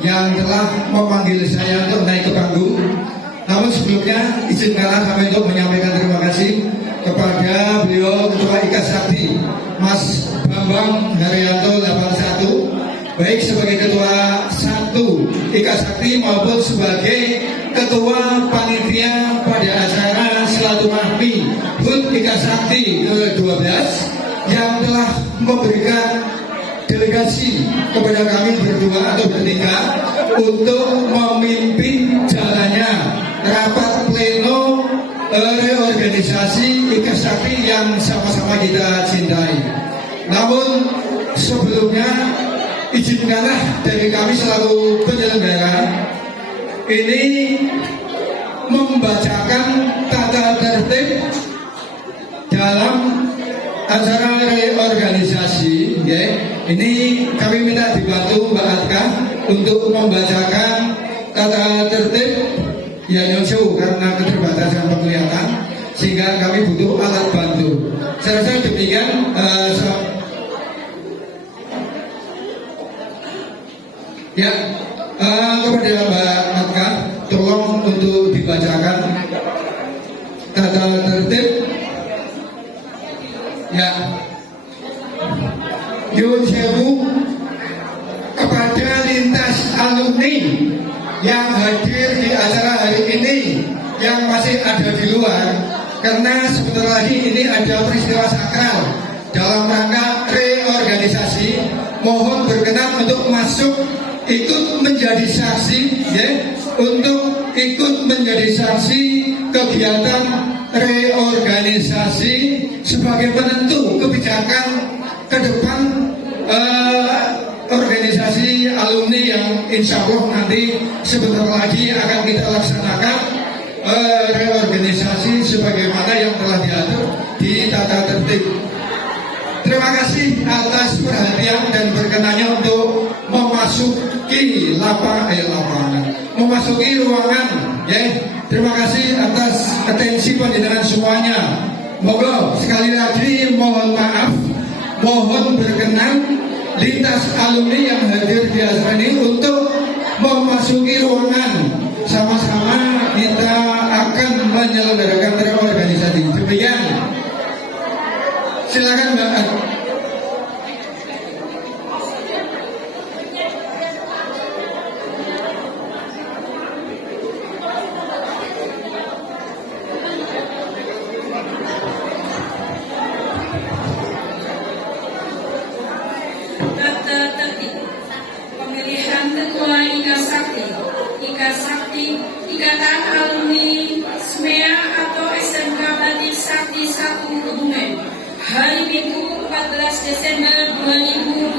yang telah memanggil saya untuk naik ke panggung. Namun sebelumnya izinkanlah kami untuk menyampaikan terima kasih kepada beliau Ketua IKA Sakti Mas Bambang Haryanto 81, baik sebagai Ketua 1 IKA Sakti maupun sebagai Ketua Panitia pada acara silaturahmi HUT IKA Sakti ke-12 yang telah memberikan delegasi kepada kami berdua atau bertiga untuk memimpin jalannya rapat pleno reorganisasi IKA Sakti yang sama-sama kita cintai. Namun sebelumnya izinkanlah dari kami selaku penyelenggara ini membacakan tata tertib dalam acara reorganisasi, ya. Ini kami minta dibantu Mbak Atka untuk membacakan tata tertib ya nyonsu karena keterbatasan penglihatan sehingga kami butuh alat bantu. Saya rasa demikian. Kepada Mbak Atka, tolong untuk dibacakan tata tertib. Ya, Yun Sewu kepada lintas alumni yang hadir di acara hari ini yang masih ada di luar, karena sebentar lagi ini ada peristiwa sakral dalam rangka reorganisasi. Mohon berkenan untuk masuk ikut menjadi saksi, ya, untuk ikut menjadi saksi kegiatan reorganisasi sebagai penentu kebijakan ke depan organisasi alumni yang insya Allah nanti sebentar lagi akan kita laksanakan reorganisasi sebagaimana yang telah diatur di tata tertib. Terima kasih atas perhatian dan berkenannya untuk memasuki lapangan, memasuki ruangan, ya. Terima kasih atas atensi panjenengan semuanya. Monggo sekali lagi mohon maaf, mohon berkenan lintas alumni yang hadir di acara ini untuk memasuki ruangan. Sama-sama kita akan menyelenggarakan reorganisasi. Demikian. Silakan Mbak. Ikatan Alumni SMEA atau SMK Batik Sakti 1 Kebumen, hari Minggu 14 Desember 2025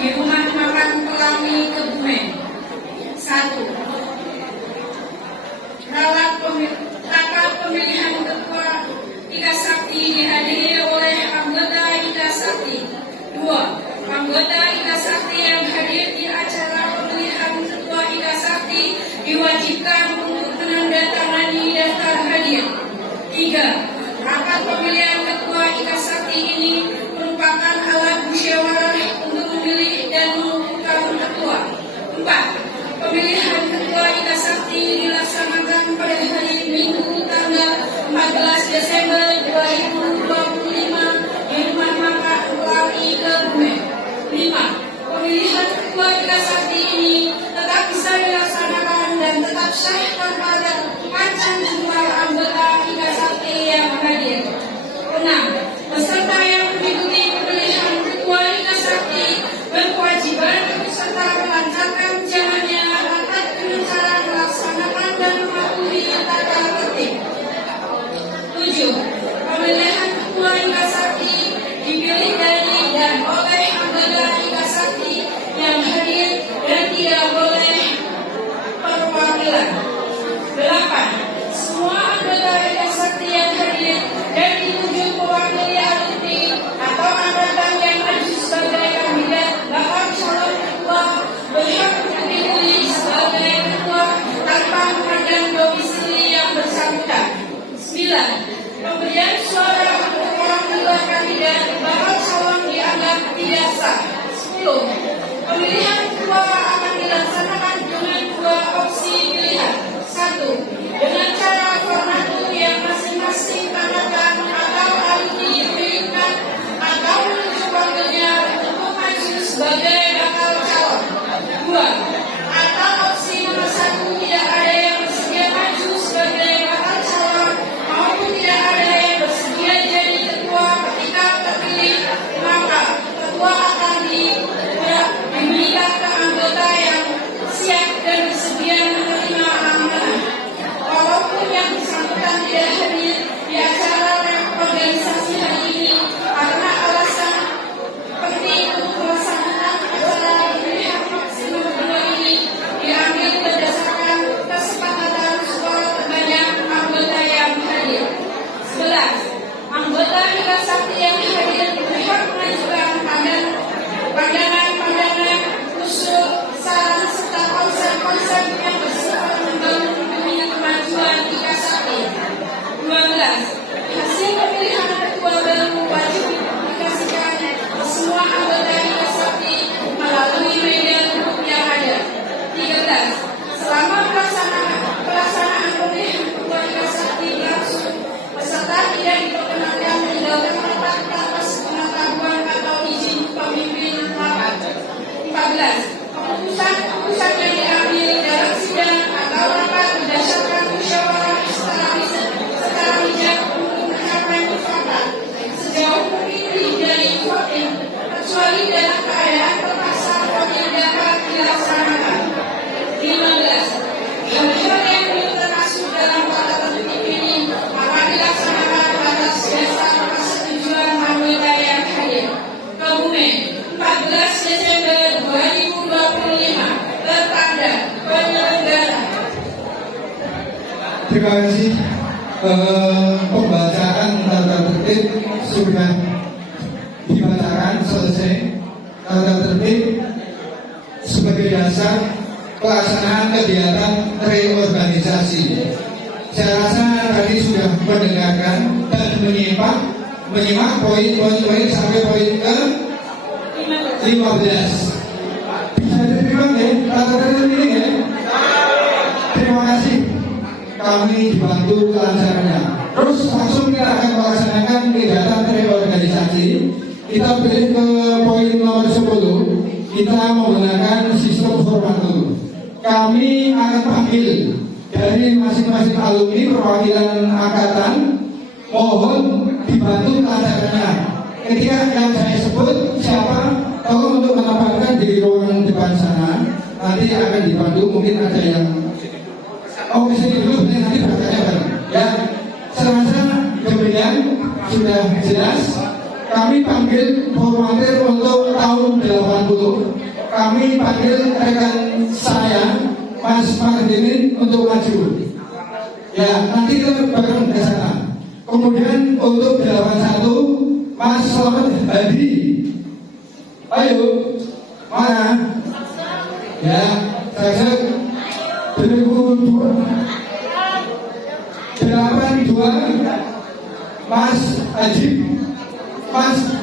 di Rumah Makan Pelangi Kebumen. 1. Rapat pemilihan Ketua IKA Sakti dihadiri oleh anggota IKA Sakti. 2. Anggota IKA Sakti yang hadir di acara pemilihan Ketua IKA Sakti diwajibkan untuk menandatangani daftar hadir. 3. Rapat pemilihan Ketua IKA Sakti ini merupakan alat musyawarah untuk memilih dan mengukuhkan ketua. 4. Pemilihan Ketua IKA Sakti dilaksanakan pada hari Minggu tanggal 14 Desember 2025 di Rumah Makan Pelangi Kebumen. 5. Pemilihan Ketua IKA Sakti ini tetap bisa dilaksanakan dan tetap sah tanpa ada macam jumlah anggota IKA Sakti yang hadir. 6. Peserta yang mengikuti pemilihan Ketua IKA Sakti berkewajiban untuk serta melancarkan jalannya rapat dengan cara melaksanakan dan mematuhi tata tertib. 7. Pemilihan Ketua IKA Sakti dipilih dari dan oleh anggota IKA Sakti yang hadir dan tidak boleh perwakilan. 8. Semua anggota IKA Sakti yang hadir dan ditunjuk mewakili alumni atau angkatan yang maju sebagai kandidat bakal calon ketua berhak untuk dipilih sebagai ketua tanpa memandang domisili yang bersangkutan. 9. Pemberian suara untuk orang luar kandidat bakal calon dianggap tidak sah. 10. Pemilihan ketua akan dilakukan Keputusan yang diambil dalam sidang atau rapat berdasarkan musyawarah secara bijak untuk mencapai mufakat sejauh mungkin dari voting, kecuali dalam keadaan terpaksa voting dapat dilaksanakan. 15. Hal-hal yang belum termasuk dalam tata tertib ini akan dilaksanakan atas dasar persetujuan anggota yang hadir. Kebumen, 14 Desember 2025. Tertanda penyelenggara. Terima kasih. Pembacaan tata tertib sudah dibacakan selesai. Tata tertib sebagai dasar pelaksanaan kegiatan reorganisasi. Saya rasa tadi sudah mendengarkan dan menyimak poin-poin sampai poin ke 15. Bisa diterima ya, tata tertib ini ya. Terima kasih. Kami dibantu kelancarannya. Terus langsung kita akan melaksanakan kegiatan reorganisasi. Kita pilih ke poin nomor 10. Kita menggunakan sistem format dulu. Kami akan panggil dari masing-masing alumni perwakilan angkatan. Mohon dibantu kelancarannya. Ketika yang saya sebut siapa, tolong untuk menempatkan di ruangan depan sana. Nanti akan dibantu, mungkin ada yang kesini dulu, nanti bertanya bareng. Ya, serasa demikian sudah jelas. Kami panggil formatir untuk tahun 80. Kami panggil rekan saya, Mas Mardini, untuk maju. Ya, nanti kita bareng ke sana. Kemudian untuk 81, Mas Selamat Hadi. Ayo, mana? Ya, saya 2002 Mas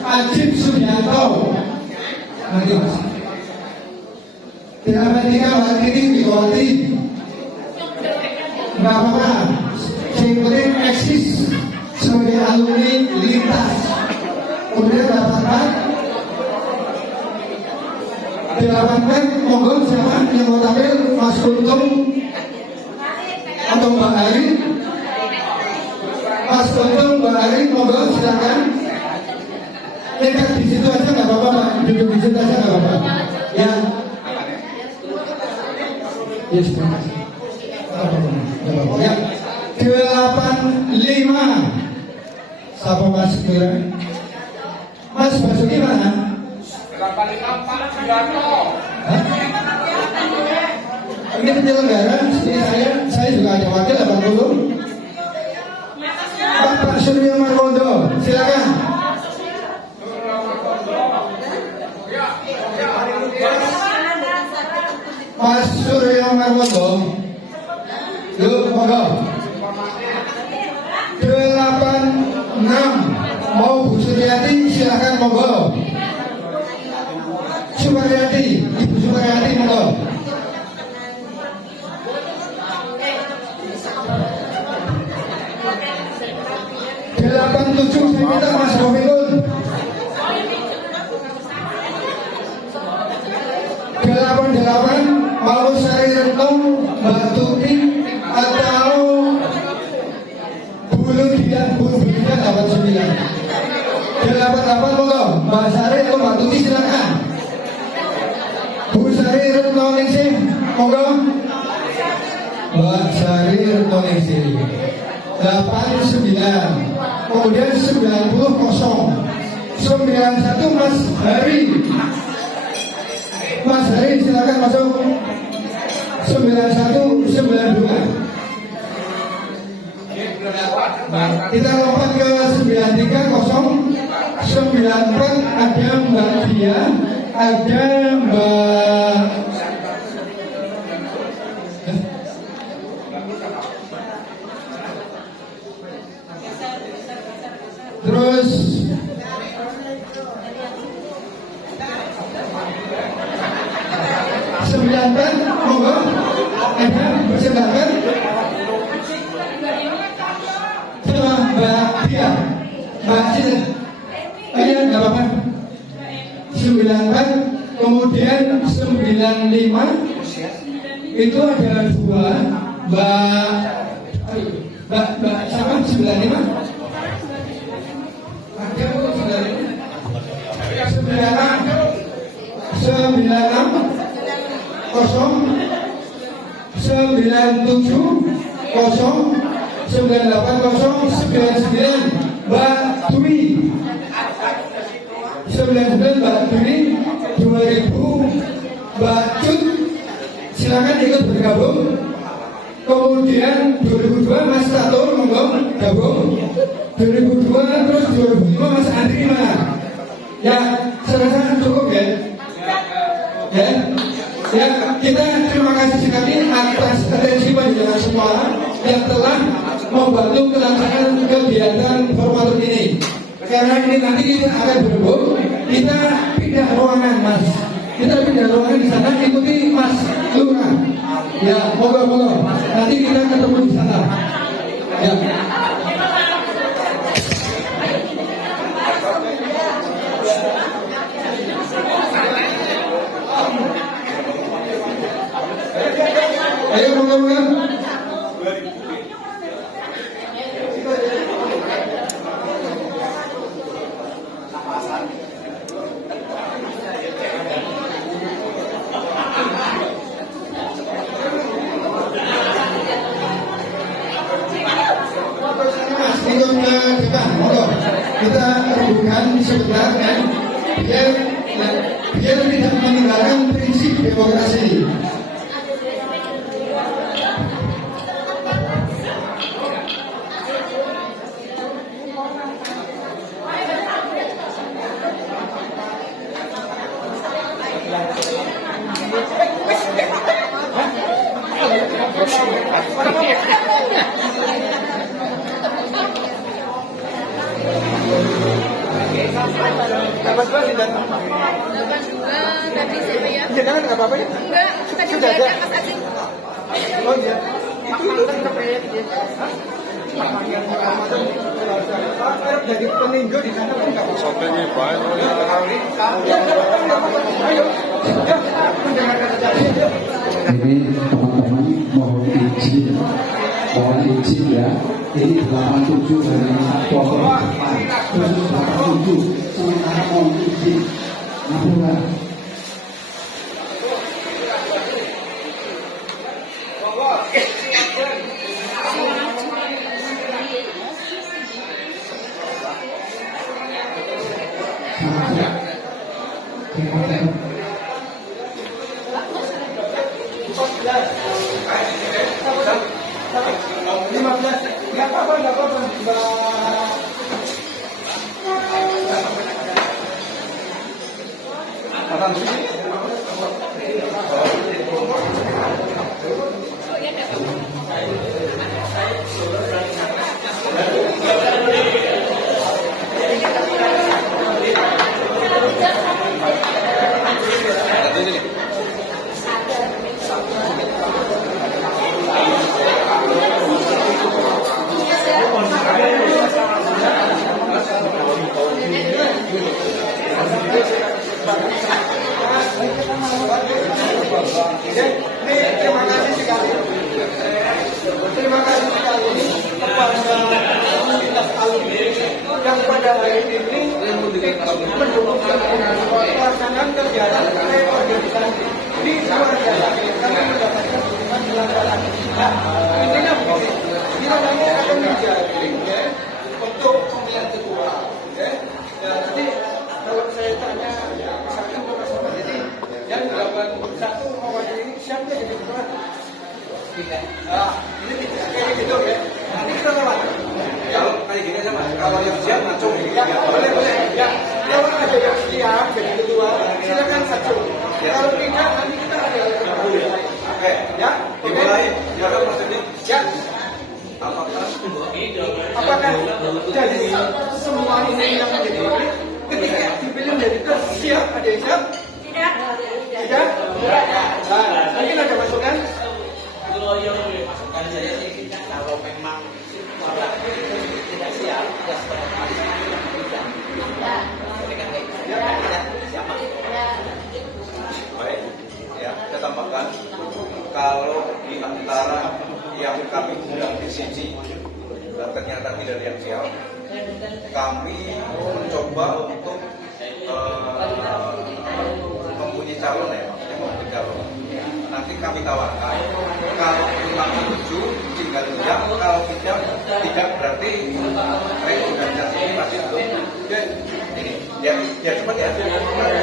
Ajib Sugianto. Nanti Mas 83 Mbak Titi Wigawati. Nggak apa-apa, yang penting eksis sebagai alumni lintas. Kemudian 84 monggo siapa yang mau tampil, Mas Untung atau Mbak Ari? Mas Untung, Mbak Ari, monggo silakan. Dekat di situ aja nggak apa-apa, Pak. Duduk di situ aja nggak apa-apa. Ya. Yes, terima kasih. Ya. 85. Siapa Mas kira? Mas Basuki mana? 85 Pak Sugiarto. Ini penyelenggara, saya juga ada wakil 80. Pak Suryo Marwondo, silakan. Mas Suryo Marwondo, yuk monggo. 86 mau Bu Suryati, silakan monggo. Sukaryati, Ibu Sukaryati monggo. Delapan tujuh saya minta Mas Rofikun. 88 mau Sari Retno, Mbak Tuti atau Bulu Dia 89. 88 monggo, Mbak Sari atau Mbak Tuti silakan. Bu Sari Retno Ningsih, monggo. Mbak Sari Retno Ningsih. 89. Kemudian 90 kosong. 91 Mas Hari. Mas Hari silakan masuk. 91 92. Kita lompat ke 93 kosong. 94 ada Mbak Dia, ada Mbak terus 94 monggo ada silakan. Sama Mbak Dia, Mbak Cina. Ayo nggak apa-apa. 94 kemudian 95 itu ada dua, Mbak siapa 95? Ada kok 99 Mbak Dwi 2000 Mbak Cut silakan ikut bergabung. Kemudian 2002 Mas Tato monggo gabung. 2002 terus 2005 Mas Andri mana? Ya, saya rasa cukup ya. Ya, kita terima kasih sekali atas atensi panjenengan semua yang telah membantu kelangsungan kegiatan formatur ini. Karena ini nanti kita akan berebut, kita pindah ruangan Mas. Kita pindah ruangan di sana, ikuti Mas Lurah. Ya, moga-moga nanti kita ketemu di sana. Ya. Ayo moga-moga. Kita rebuhkan sebentar kan, biar tidak meninggalkan prinsip demokrasi. Dapat dua tidak? Dapat dua tadi siapa ya? Jangan nggak apa-apa ya? Enggak, tadi Sudah udah ada? ada Mas Acing. Oh iya. Itu dari peninjau di sana kan nggak bisa. Ayo. Ini teman-teman mohon izin ya. Ini 87 dari Bogor Jepang, terus 87 sementara mohon izin Madura. Nggak apa-apa, Terima kasih sekali kepada komunitas alumni yang pada hari ini mendukung pelaksanaan kegiatan reorganisasi di luar biasa. Kami mendapatkan dukungan pelaksanaan. Nah, intinya begini, kita nanti akan menjadi untuk pemilihan ketua. Jadi kalau saya tanya misalkan bersama jadi yang 81 mewakili ini siapa yang jadi ketua? Tidak. Ini tidak kayak gitu ya. Nanti kita lewat. Kalau kayak gini aja mas. Kalau yang siap ngacung. Ya boleh. Ya kalau ada yang siap jadi ketua silakan ngacung. Kalau tidak nanti kita ada yang ketua. Oke. Ya. Dimulai. Ya kan maksudnya. Ya. Apakah dari semua ini yang menjadi ketika dipilih menjadi ketua siap ada yang siap? Tidak. Tidak? Nah, mungkin ada masukan? Kalau yang masukan saya sih kalau memang tidak siap, ya setelah tidak. Jadi kan tidak siapa? Baik, ya. menyimpulkan kalau di antara yang kami undang di sini ternyata tidak ada yang siap, kami mencoba untuk mempunyai calon ya, maksudnya mempunyai calon. Nanti kami tawarkan kalau memang setuju tinggal diam, kalau tidak berarti reorganisasi ini masih belum. Ini ya cepat ya.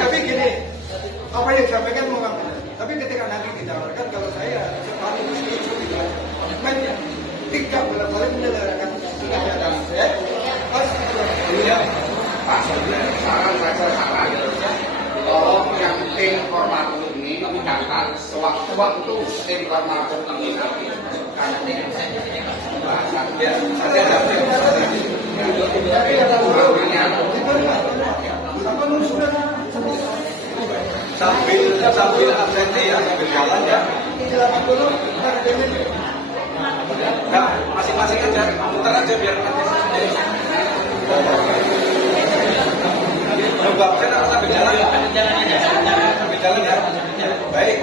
Tapi gini, apa yang disampaikan memang benar. Tapi ketika nanti ditawarkan, kalau saya separuh setuju tidak, tidak bolak-balik menyelenggarakan kegiatan, ya. Iya, Pak sebenarnya saran saya saran tolong yang tim formatur ini dicatat sewaktu-waktu tim formatur ini nanti karena bahasan Ya, nanti ada Tapi ada kurangnya sambil absensi ya, sambil jalan ya. Nah, masing-masing aja, muter aja biar nanti nunggu absen atau sambil jalan? Sambil jalan ya. Baik.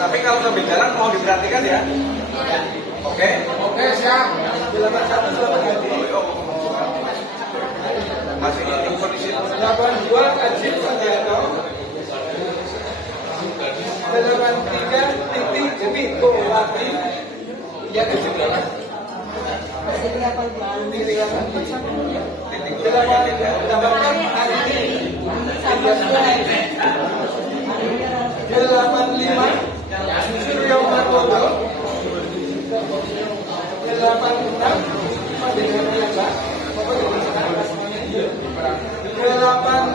Tapi kalau sambil jalan mau diperhatikan ya. Oke. oke siap. Masih ini kondisi 82 Ajib Sandiano 83 titik Miko Wati yang ke-11 titik 85 Suryo Margono 86 86